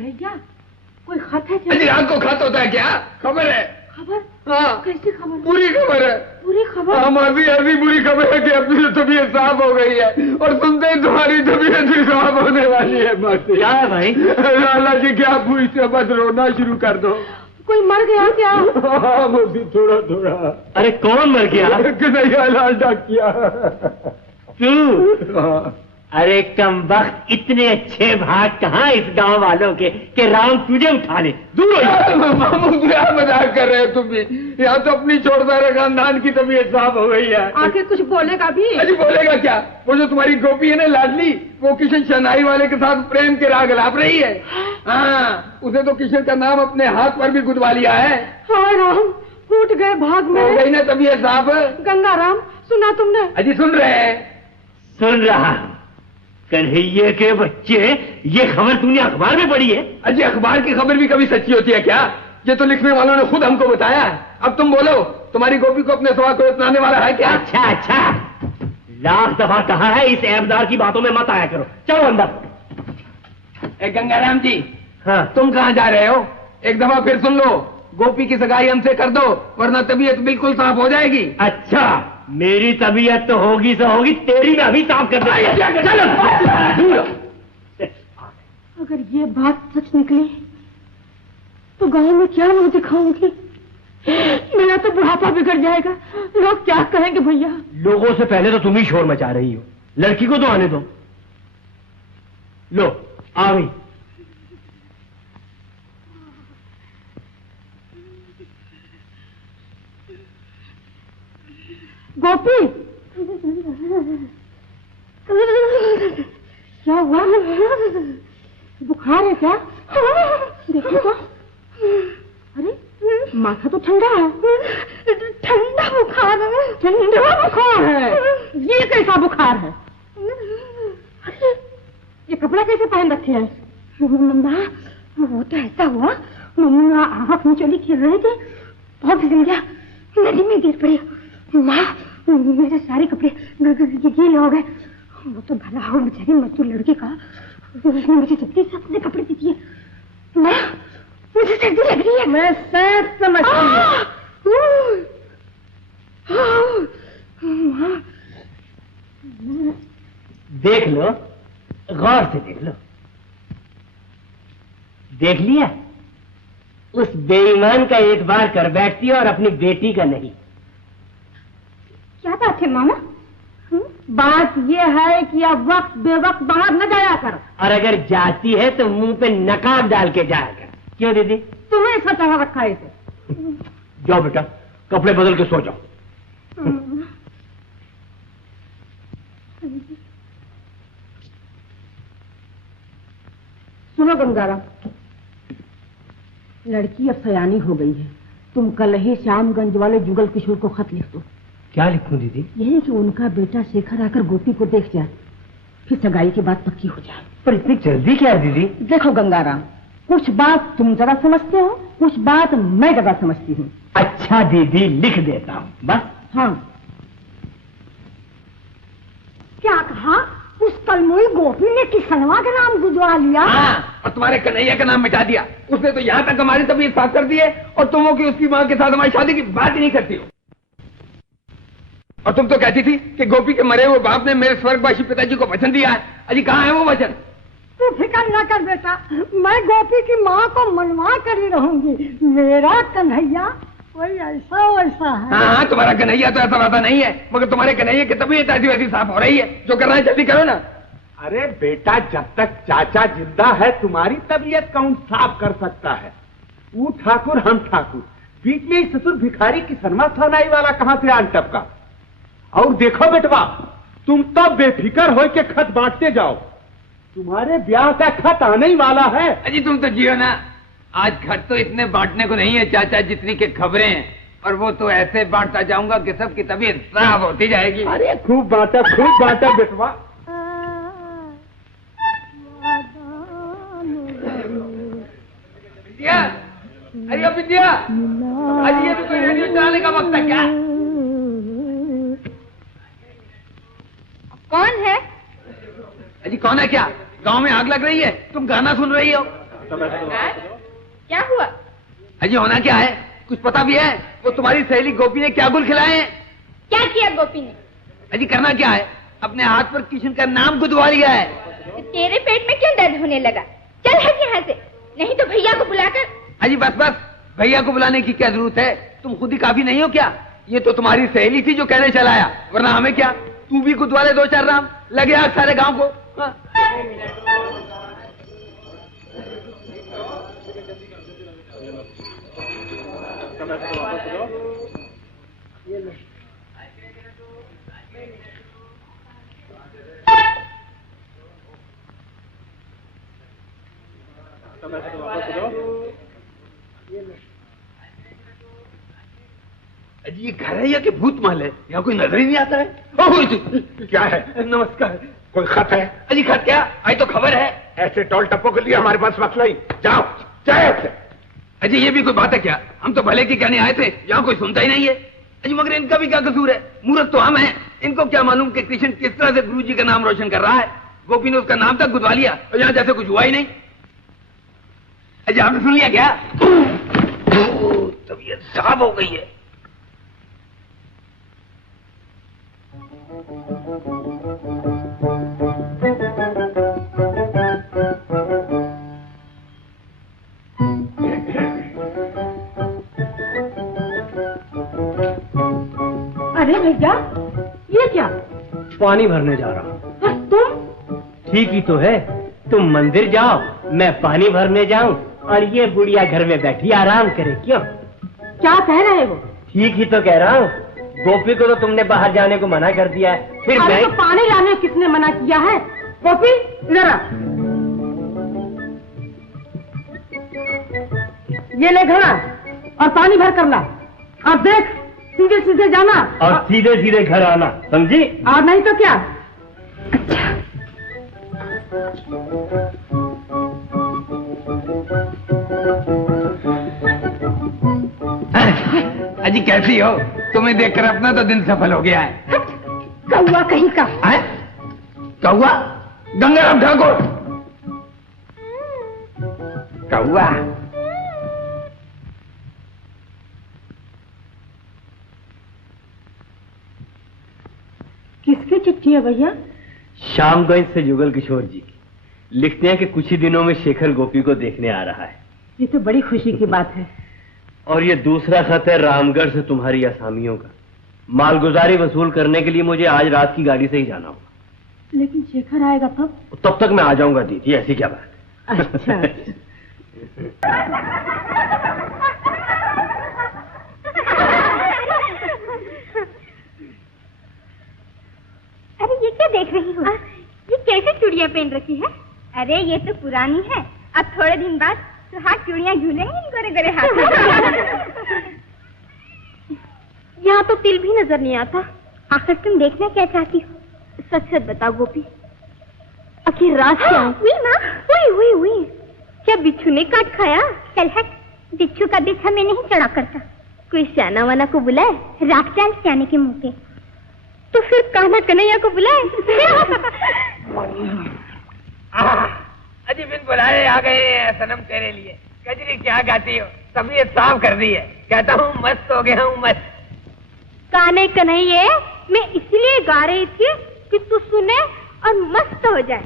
कन्हैया, कोई खत है क्या? अजी रात को खत होता है क्या? खबर है। खबर? हाँ। कैसी खबर? पूरी खबर है। पूरी खबर? हमारी ऐसी बुरी खबर है कि अपनी तबीयत साफ हो गई है और सुनते ही तुम्हारी तबीयत भी साफ होने वाली है। बस क्या है भाई? लाला जी क्या पूछते, बस रोना शुरू कर दो। कोई मर गया क्या? हाँ मुझे थोड़ा थोड़ा। अरे कौन मर गया? कन्हैया लाल डाकिया। तू? अरे कम वक्त, इतने अच्छे भाग कहाँ इस गांव वालों के कि राम तुझे उठा ले। दूर हो। मामू क्या मजाक कर रहे हो तुम भी? यहाँ तो अपनी छोड़ सारे खानदान की तबीयत साफ हो गई है। आखिर कुछ बोलेगा भी? अजी बोलेगा क्या? वो जो तुम्हारी गोपी है ना लाडली, वो किशन शहनाई वाले के साथ प्रेम के राग लाप रही है। हाँ, उसे तो किशन का नाम अपने हाथ पर भी गुदवा लिया है। हाँ राम, फूट गए भाग में। हो गई ना तबीयत साफ? गंगाराम, सुना तुमने? अजी सुन रहे हैं? सुन रहा। कन्हैया के बच्चे, ये खबर तूने अखबार में पढ़ी है? अजी अखबार की खबर भी कभी सच्ची होती है क्या? ये तो लिखने वालों ने खुद हमको बताया। अब तुम बोलो, तुम्हारी गोपी को अपने सवा को इतनाने वाला है क्या? अच्छा अच्छा, लाख दफा कहा है इस ऐबदार की बातों में मत आया करो। चलो अंदर। ए गंगाराम जी। हाँ। तुम कहाँ जा रहे हो? एक दफा फिर सुन लो, गोपी की सगाई हमसे कर दो वरना तबीयत बिल्कुल साफ हो जाएगी। अच्छा, मेरी तबीयत तो होगी सो होगी, तेरी मैं अभी साफ कर दूंगा। चलो। अगर ये बात सच निकली तो गांव में क्या मुंह दिखाऊंगी? मेरा तो बुढ़ापा बिगड़ जाएगा। लोग क्या कहेंगे भैया? लोगों से पहले तो तुम ही शोर मचा रही हो। लड़की को तो आने दो। लो, आ गई। गोपी, क्या हुआ? बुखार है क्या? देखो तो। अरे माथा तो ठंडा है। ठंडा बुखार है? ठंडा बुखार है? ये कैसा बुखार है? ये कपड़ा कैसे पहन रखे हैं? मम्मा, वो तो ऐसा हुआ, मम्मा आँख में चली खेल रहे थे, बहुत फिसल गया, नदी में गिर पड़ी। माँ, मेरे सारे कपड़े गीले हो गए। वो तो भला हो बेचारी मजदूर लड़की का, उसने मुझे जल्दी से अपने कपड़े दे दिए। माँ, मुझे सर्दी लग रही है। मैं सब समझती हूँ। देख लो, गौर से देख लो। देख लिया? उस बेईमान का एतबार कर बैठती है और अपनी बेटी का नहीं। क्या बात है मामा? बात यह है कि अब वक्त बेवक्त बाहर न जाया कर। और अगर जाती है तो मुंह पे नकाब डाल के जाया कर। क्यों दीदी? तुम्हें ऐसा चढ़ा रखा है इसे। जाओ बेटा, कपड़े बदल के सो जाओ। सुनो गंगाराम, लड़की अब सयानी हो गई है। तुम कल ही श्यामगंज वाले जुगल किशोर को खत लिख दो। क्या लिखूं दीदी? यही कि उनका बेटा शेखर आकर गोपी को देख जाए, फिर सगाई की बात पक्की हो जाए। पर इतनी जल्दी क्या है दीदी? देखो गंगाराम, कुछ बात तुम ज्यादा समझते हो, कुछ बात मैं ज्यादा समझती हूँ। अच्छा दीदी, लिख देता हूँ बस। हाँ। क्या कहा? उस कलमुई गोपी ने किसनवा का नाम गुजवा लिया? हाँ, और तुम्हारे कन्हैया का नाम मिटा दिया। उसने तो यहाँ तक हमारी तबीयत साफ कर दी है और तुम हो कि उसकी माँ के साथ हमारी शादी की बात ही नहीं करती हो। और तुम तो कहती थी कि गोपी के मरे हुए बाप ने मेरे स्वर्गवासी पिताजी को वचन दिया है। अजी कहाँ है वो वचन? तू फिक्र न कर बेटा, मैं गोपी की माँ को मनवा कर ही रहूंगी। मेरा कन्हैया कोई ऐसा वैसा है। हाँ, तुम्हारा कन्हैया तो ऐसा वैसा नहीं है, मगर तुम्हारे कन्हैया की तबीयत ऐसी वैसी साफ हो रही है। जो करना है जल्दी करो ना। अरे बेटा, जब तक चाचा जिंदा है तुम्हारी तबीयत कौन साफ कर सकता है? वो ठाकुर हम ठाकुर, बीच में ससुर भिखारी की सनमा थानाई वाला कहाँ से आन टपका? और देखो बेटवा, तुम तो बेफिक्र हो के खत बांटते जाओ, तुम्हारे ब्याह का खत आने ही वाला है। अजी तुम तो जियो ना। आज खत तो इतने बांटने को नहीं है चाचा जितनी के खबरें हैं, और वो तो ऐसे बांटता जाऊंगा कि सबकी तबीयत साफ होती जाएगी। अरे खूब बांटा बेटवा। विद्या, अरे विद्या, अजी ये भी कोई रेडियो चलाने का वक्त है क्या? कौन है? अजी कौन है क्या? गांव में आग लग रही है, तुम गाना सुन रही हो? क्या हुआ? अजी होना क्या है, कुछ पता भी है? वो तुम्हारी सहेली गोपी ने क्या गुल खिलाए हैं? क्या किया गोपी ने? अजी करना क्या है, अपने हाथ पर किशन का नाम गुदवा लिया है। तो तेरे पेट में क्यों दर्द होने लगा? चल हट यहाँ से, नहीं तो भैया को बुलाकर। अजी बस बस, भैया को बुलाने की क्या जरूरत है? तुम खुद ही काफी नहीं हो क्या? ये तो तुम्हारी सहेली थी जो कहने चलाया, वरना हमें क्या? तू भी गुदवा ले 2-4 नाम, लगे आज सारे गांव को। हाँ। अजी ये घर है या कि भूत महल है? यहाँ कोई नजर ही नहीं आता है। क्या है? नमस्कार। कोई खत है? अजी खत क्या, आई तो खबर है। ऐसे टोल टप्पों के लिए हमारे पास वक्त नहीं, जाओ जाए। अजी ये भी कोई बात है क्या? हम तो भले की कहने आए थे, यहाँ कोई सुनता ही नहीं है। अजी मगर इनका भी क्या कसूर है? मूर्ख तो हम हैं, इनको क्या मालूम कि कृष्ण किस तरह से गुरुजी का नाम रोशन कर रहा है। गोपी ने उसका नाम तक गुदवा लिया और यहाँ जैसे कुछ हुआ ही नहीं। अजी आपने सुन लिया क्या? तबीयत साफ हो गई है। अरे भैया, ये क्या? पानी भरने जा रहा हूँ। और तुम? ठीक ही तो है, तुम मंदिर जाओ, मैं पानी भरने जाऊं और ये बुढ़िया घर में बैठी आराम करे। क्यों? क्या कह रहे हो? ठीक ही तो कह रहा हूँ। गोपी को तो तुमने बाहर जाने को मना कर दिया है, फिर अरे मैं... तो पानी लाने किसने मना किया है? गोपी इधर आ। ये ले घड़ा और पानी भर कर ला। अब देख, सीधे सीधे जाना और सीधे सीधे घर आना, समझी? और नहीं तो क्या? अजी कैसी हो? तुम्हें देखकर अपना तो दिन सफल हो गया है। कौवा कहीं का। कौवा? गंगाराम ठाकुर कौवा? किसकी चिट्ठी है भैया? शामगंज से युगल किशोर जी की। लिखते हैं कि कुछ ही दिनों में शेखर गोपी को देखने आ रहा है। ये तो बड़ी खुशी की बात है। और ये दूसरा खत है रामगढ़ से तुम्हारी असामियों का। मालगुजारी वसूल करने के लिए मुझे आज रात की गाड़ी से ही जाना होगा। लेकिन शेखर आएगा तब? तब तक मैं आ जाऊंगा दीदी, ऐसी क्या बात है। अच्छा। अरे ये क्या देख रही हो? ये कैसे चूड़ियां पहन रखी है? अरे ये तो पुरानी है, अब थोड़े दिन बाद सुहाग चूड़ियां झूलेंगी इन गोरे गोरे हाथ। यहाँ तो तिल भी नजर नहीं आता। आखिर तुम देखना क्या चाहती हो? सच सच बताओ गोपी, आखिर रात क्या है? हुई माँ, हुई। क्या बिच्छू ने काट खाया? चल हट, बिच्छू का बिछ हमें नहीं चढ़ा करता। कोई श्याना वाना को बुलाए, राख डाल श्याने के मुंह पे। तो फिर कान्हा कन्हैया को बुलाए। अजी बिन बुलाए आ गए सनम तेरे लिए। कजरी क्या गाती हो? तबीयत साफ कर दी है। कहता हूँ मस्त हो गया हूँ, मस्त। कान्हे कन्हैया मैं इसलिए गा रही थी कि तू सुने और मस्त हो जाए।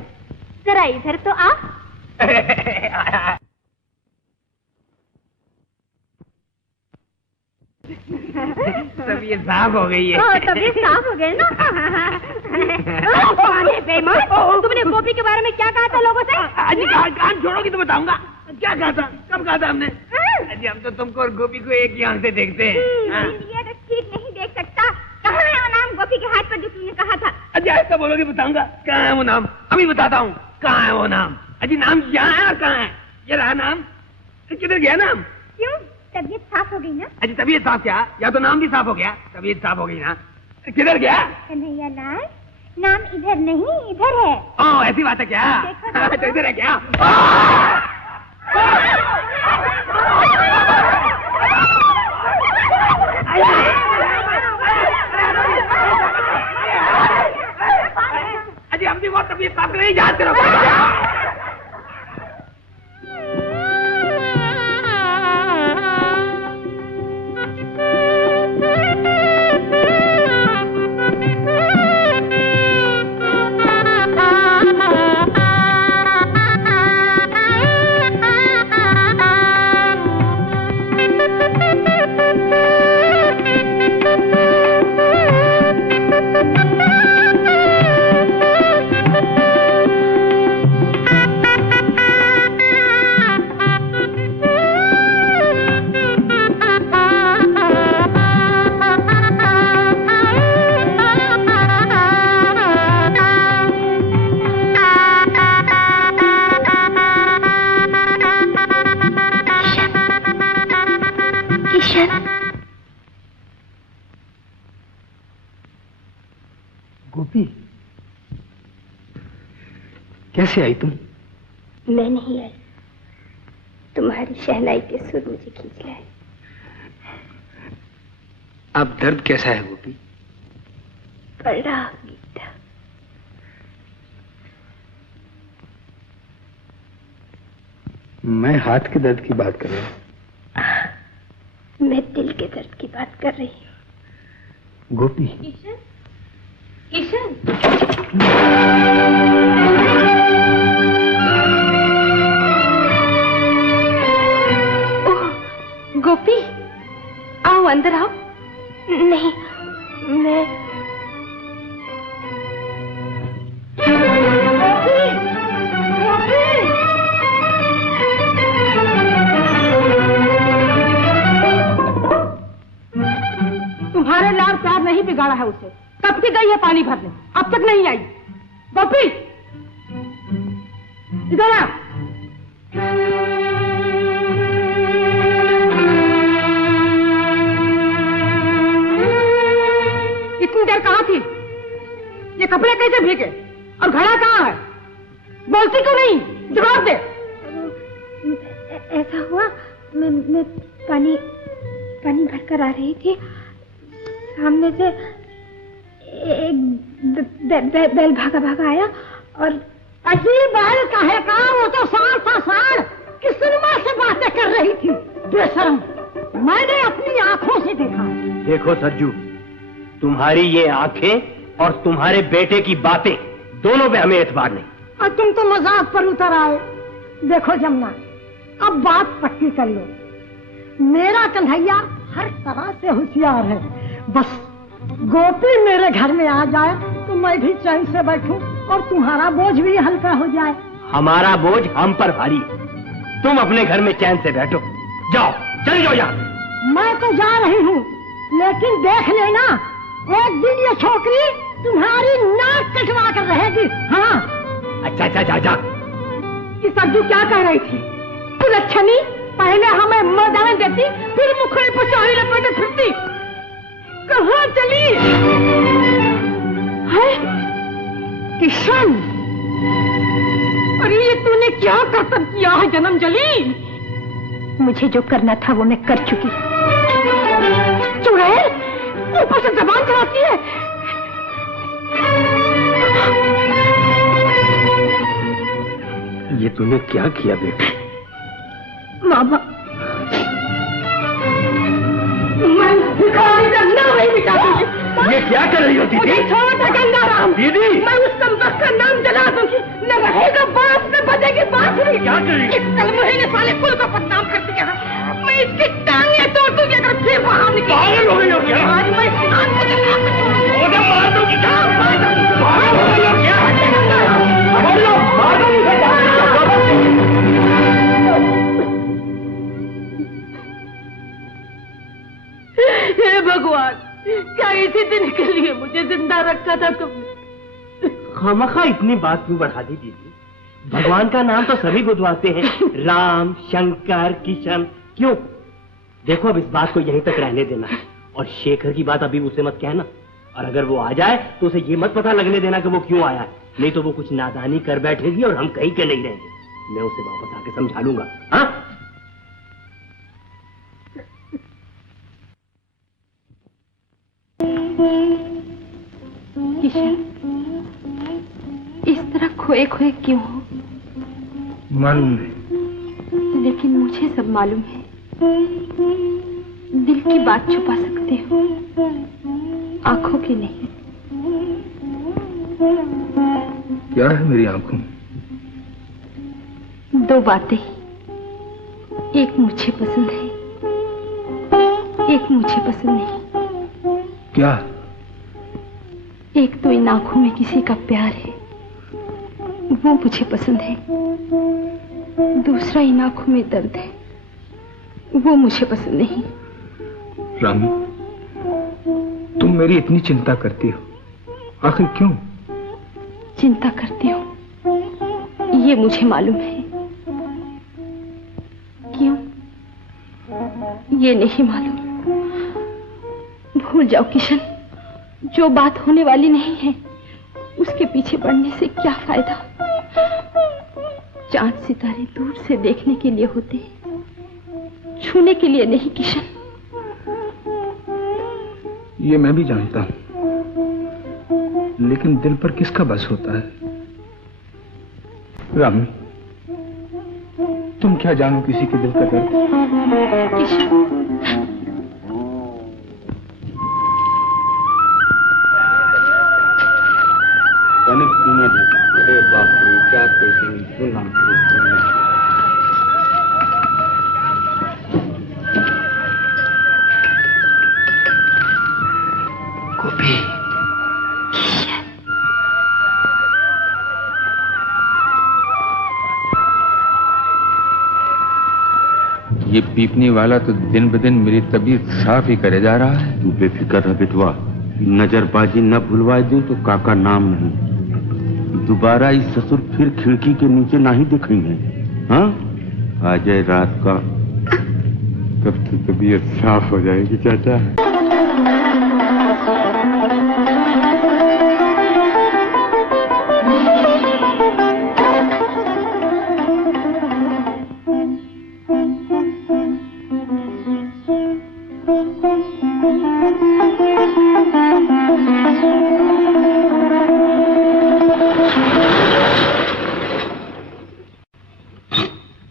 जरा इधर तो आ। तबीयत साफ हो गई है। तबीयत साफ हो गई ना। बेईमान, तुमने गोपी के बारे में क्या कहा था लोगों से? अजी कान छोड़ोगी तो बताऊंगा। क्या कहा था? कब कहा था हमने? अजी हम तो तुमको और गोपी को एक ही आंख से देखते हैं। ये तो ठीक नहीं देख सकता। कहाँ है वो नाम गोपी के हाथ पर जो तुमने कहा था? अजी ऐसा बोलोगी बताऊंगा। कहाँ है वो नाम? अभी बताता हूँ कहाँ है वो नाम। अजी नाम यहाँ है और कहाँ है? ये रहा नाम। किधर गया नाम? क्यों, तबीयत साफ हो गई ना? अजी तबीयत साफ क्या? या तो नाम भी साफ हो गया। तबीयत साफ हो गई ना? किधर गया? कन्हैया लाल, नाम इधर नहीं इधर है। ओ ऐसी बात है क्या? देखो। तो इधर है क्या? अजी हम भी बहुत तबीयत साफ नहीं, याद करो। किशन, गोपी, कैसे आई तुम? मैं नहीं आई, तुम्हारी शहनाई के सुर मुझे खींच लाए। अब दर्द कैसा है गोपी? बड़ा मीठा। मैं हाथ के दर्द की बात कर रहा हूँ। मैं दिल के दर्द की बात कर रही हूँ। गोपी। किशन, किशन। ओह, गोपी, आओ अंदर आओ। नहीं, मैं तुम्हारे लाल प्यार नहीं बिगाड़ा है उसे। कब की गई है पानी भरने, अब तक नहीं आई। गोपी, इधर आ। इतनी देर कहाँ थी? ये कपड़े कैसे भीगे और घड़ा कहाँ है? बोलती क्यों नहीं? जवाब दे। ऐसा हुआ, मैं पानी भरकर आ रही थी, सामने से एक बैल भागा भागा आया और अजी बैल काहे का? वो तो सांड था, सांड। किस सिनेमा से बातें कर रही थी? बेशर्म, मैंने अपनी आंखों से देखा। देखो सरजू, तुम्हारी ये आंखें और तुम्हारे बेटे की बातें दोनों पे हमें एतबार नहीं। और तुम तो मजाक पर उतर आए। देखो जमुना, अब बात पक्की कर लो। मेरा कन्हैया हर तरह से होशियार है। बस गोपी मेरे घर में आ जाए तो मैं भी चैन से बैठूं और तुम्हारा बोझ भी हल्का हो जाए। हमारा बोझ हम पर भारी है। तुम अपने घर में चैन से बैठो। जाओ, चल जाओ यहाँ। मैं तो जा रही हूँ, लेकिन देख लेना, एक दिन ये छोकरी तुम्हारी नाक कटवा कर रहेगी। हाँ। अच्छा अच्छा, जा जा। कि सज्जू क्या कह रही थी? कुलच्छनी, पहले हमें मर्दाने देती, फिर मुखड़े पर चाही लपेटे फिरती। कहाँ चली है किशन? अरे ये तूने क्या करतब किया है जन्म जली? मुझे जो करना था वो मैं कर चुकी। चुड़ैल, ऊपर से जबान चलाती है। ये तूने क्या किया बेटा? मामा, मैं भिखारी का नाम नहीं मिटा दूंगी। ये क्या कर रही हो दीदी? मुझे छोड़ गंगाराम। दीदी, मैं उस कमबख्त का नाम जला दूंगी। न रहेगा बांस, न बजेगी बांसुरी। क्या कर रही हो? इस कलमुही ने साले कुल का बदनाम कर दिया है। मैं इसकी टांगें तोड़ दूंगी अगर फिर बाहर निकली। पागल हो गई हो क्या? आज मैं नाम को जला कर छोड़ूंगी। मुझे मार दूंगी क्या? मार दूंगी। पागल हो गई हो क्या? बोलो, मार दूंगी। हे भगवान, क्या इसी दिन के लिए मुझे जिंदा रखा था तुमने? खामखा इतनी बात क्यों बढ़ा दी दीदी? भगवान का नाम तो सभी बुधवाते हैं, राम, शंकर, किशन। क्यों? देखो, अब इस बात को यहीं तक रहने देना और शेखर की बात अभी उसे मत कहना। और अगर वो आ जाए तो उसे ये मत पता लगने देना कि वो क्यों आया है, नहीं तो वो कुछ नादानी कर बैठेगी और हम कहीं के नहीं रहेंगे। मैं उसे वापस आके समझा लूंगा। हाँ? किशन, इस तरह खोए खोए क्यों हो? मालूम नहीं। लेकिन मुझे सब मालूम है। दिल की बात छुपा सकते हो, आंखों की नहीं। क्या है मेरी आंखों में? दो बातें, एक मुझे पसंद है, एक मुझे पसंद नहीं। क्या? एक तो इन आंखों में किसी का प्यार है, वो मुझे पसंद है। दूसरा इन आंखों में दर्द है, वो मुझे पसंद नहीं। रामू, तुम मेरी इतनी चिंता करती हो, आखिर क्यों? चिंता करती हूँ, ये मुझे मालूम है। क्यों? ये नहीं मालूम। भूल जाओ किशन, जो बात होने वाली नहीं है उसके पीछे बढ़ने से क्या फायदा। चांद सितारे दूर से देखने के लिए होते हैं, छूने के लिए नहीं किशन। ये मैं भी जानता हूं, लेकिन दिल पर किसका बस होता है। रामी, तुम क्या जानो किसी के दिल का दर्द। किशन, अरे बाप रे, क्या पेशेंट सुना। गोपी, ये पीपनी वाला तो दिन ब दिन मेरी तबीयत साफ ही करे जा रहा है। तू बेफिक्र रह बेटवा, नजरबाजी न भुलवा दूं तो काका नाम नहीं। दोबारा इस ससुर फिर खिड़की के नीचे नहीं दिखेंगे। हाँ, आ जाए रात का, तब तो तबीयत साफ हो जाएगी चाचा।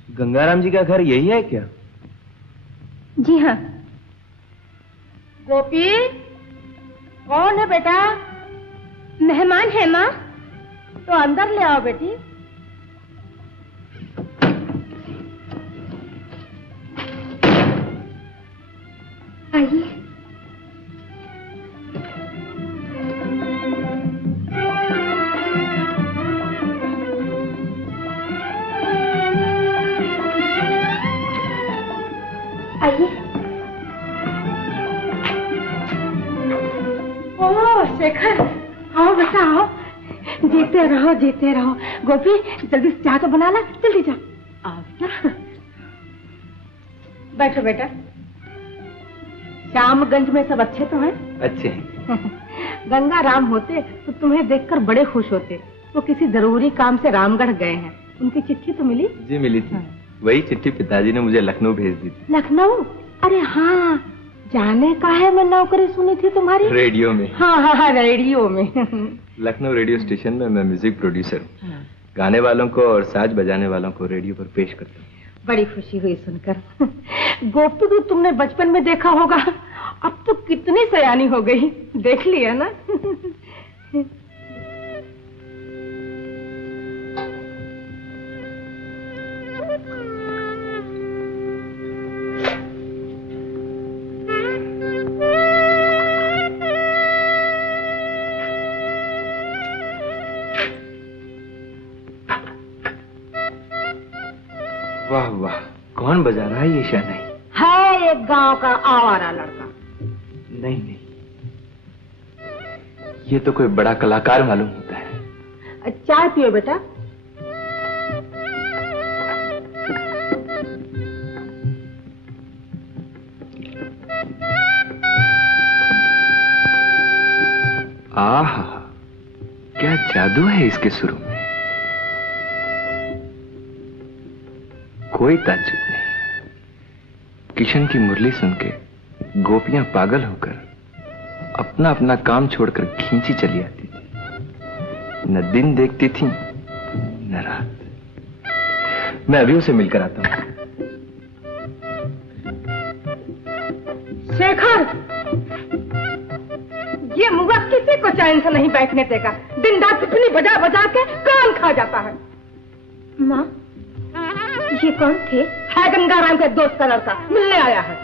गंगाराम जी का घर यही है क्या? जी हाँ। गोपी, कौन है बेटा? मेहमान है माँ। तो अंदर ले आओ बेटी। आइए। आइए। ओह शेखर, आओ बेटा आओ। जीते रहो जीते रहो। गोपी, जल्दी से चाय तो बना ला, जल्दी जा। आओ बेटा, बैठो बेटा। श्यामगंज में सब अच्छे तो हैं? अच्छे हैं। गंगा राम होते तो तुम्हें देखकर बड़े खुश होते। वो किसी जरूरी काम से रामगढ़ गए हैं। उनकी चिट्ठी तो मिली? जी मिली थी। वही चिट्ठी पिताजी ने मुझे लखनऊ भेज दी थी। लखनऊ? अरे हाँ, जाने का है, मैं नौकरी सुनी थी तुम्हारी। रेडियो में। हाँ हाँ हाँ, रेडियो में। लखनऊ रेडियो स्टेशन में मैं म्यूजिक प्रोड्यूसर हूँ। गाने वालों को और साज बजाने वालों को रेडियो पर पेश करता हूँ। बड़ी खुशी हुई सुनकर। गोपी को तुमने बचपन में देखा होगा, अब तो कितनी सयानी हो गई, देख लिया ना। वाह वाह, कौन बजा रहा है ये शहनाई? है एक गांव का आवारा लड़का। नहीं नहीं, ये तो कोई बड़ा कलाकार मालूम होता है। चाय पियो बेटा। आहा, क्या जादू है इसके सुरों में। कोई ताज्जुब नहीं, किशन की मुरली सुन के गोपियां पागल होकर अपना अपना काम छोड़कर खींची चली आती थी। न दिन देखती थी न रात। मैं अभी उसे मिलकर आता हूं। शेखर, ये मुआ किसी को चैन से नहीं बैठने देगा। दिन रात पिपनी बजा बजा के कान खा जाता है। माँ, ये कौन थे? है गंगाराम के दोस्त का लड़का, मिलने आया है।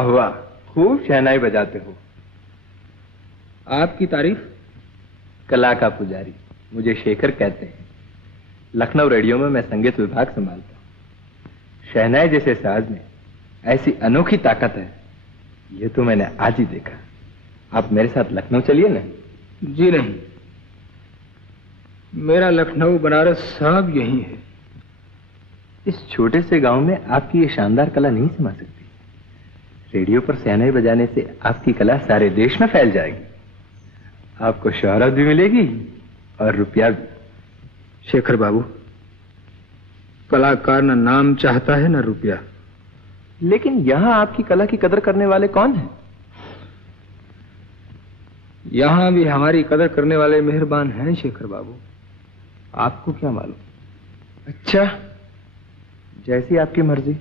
वाह वाह, खूब शहनाई बजाते हो। आपकी तारीफ। कला का पुजारी मुझे शेखर कहते हैं। लखनऊ रेडियो में मैं संगीत विभाग संभालता हूँ। शहनाई जैसे साज में ऐसी अनोखी ताकत है, ये तो मैंने आज ही देखा। आप मेरे साथ लखनऊ चलिए ना। जी नहीं, मेरा लखनऊ बनारस सब यही है। इस छोटे से गांव में आपकी ये शानदार कला नहीं समा सकती। रेडियो पर शहनाई बजाने से आपकी कला सारे देश में फैल जाएगी। आपको शोहरत भी मिलेगी और रुपया भी। शेखर बाबू, कलाकार न नाम चाहता है न रुपया। लेकिन यहां आपकी कला की कदर करने वाले कौन हैं? यहां भी हमारी कदर करने वाले मेहरबान हैं शेखर बाबू। आपको क्या मालूम? अच्छा, जैसी आपकी मर्जी।